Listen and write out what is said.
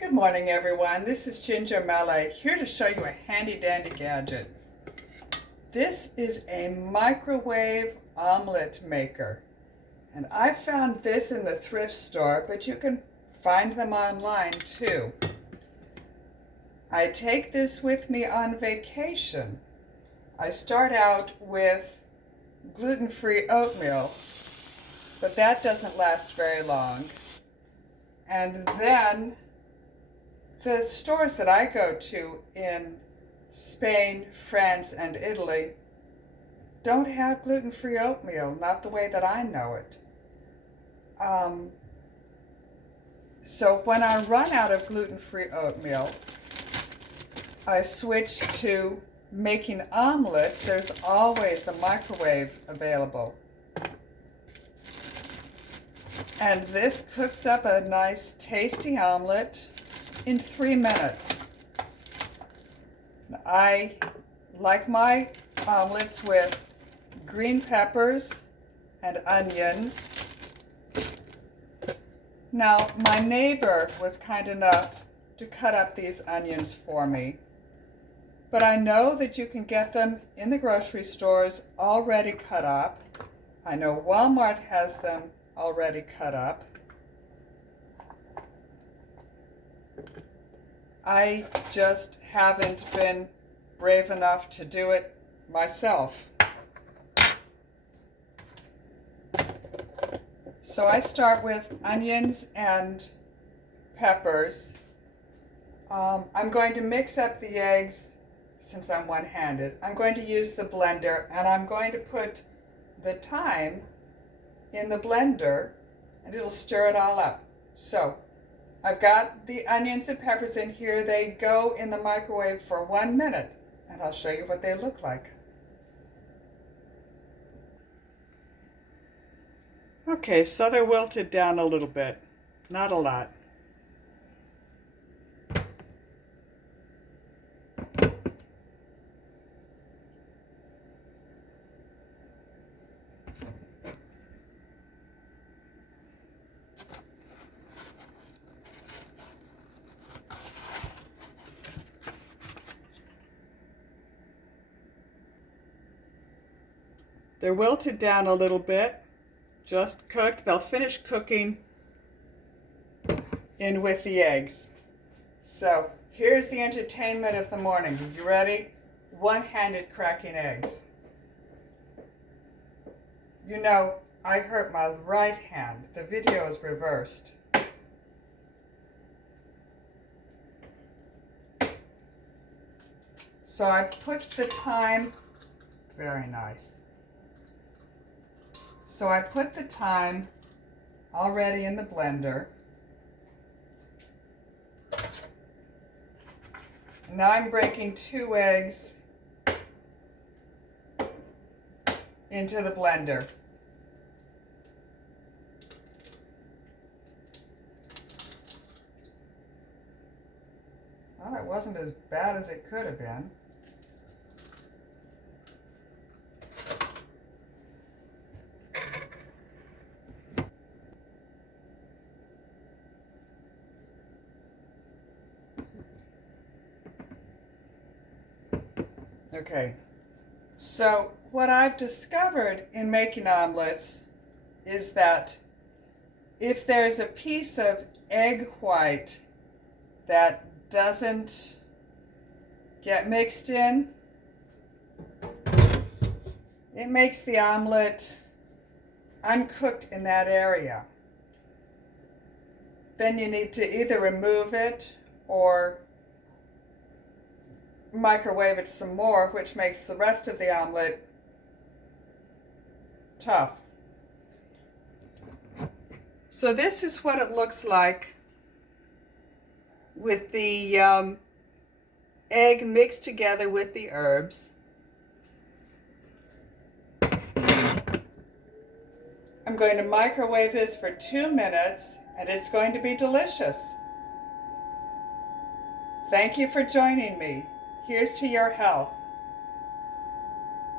Good morning, everyone. This is Ginger Mallet here to show you a handy dandy gadget. This is a microwave omelet maker. And I found this in the thrift store, but you can find them online too. I take this with me on vacation. I start out with gluten-free oatmeal, but that doesn't last very long. And then the stores that I go to in Spain, France, and Italy don't have gluten-free oatmeal, not the way that I know it. So when I run out of gluten-free oatmeal, I switch to making omelets. There's always a microwave available. And this cooks up a nice tasty omelet in 3 minutes. I like my omelets with green peppers and onions. Now, my neighbor was kind enough to cut up these onions for me, but I know that you can get them in the grocery stores already cut up. I know Walmart has them already cut up. I just haven't been brave enough to do it myself. So I start with onions and peppers. I'm going to mix up the eggs since I'm one-handed. I'm going to use the blender, and I'm going to put the thyme in the blender and it'll stir it all up. So I've got the onions and peppers in here. They go in the microwave for 1 minute, and I'll show you what they look like. Okay, so they're wilted down a little bit, not a lot. They're wilted down a little bit, just cooked. They'll finish cooking in with the eggs. So here's the entertainment of the morning. You ready? One-handed cracking eggs. You know, I hurt my right hand. The video is reversed. So I put the thyme, very nice. So I put the thyme already in the blender. Now I'm breaking 2 eggs into the blender. Well, it wasn't as bad as it could have been. Okay, so what I've discovered in making omelets is that if there's a piece of egg white that doesn't get mixed in, it makes the omelet uncooked in that area. Then you need to either remove it or microwave it some more, which makes the rest of the omelet tough. So this is what it looks like with the egg mixed together with the herbs. I'm going to microwave this for 2 minutes, and it's going to be delicious. Thank you for joining me. Here's to your health.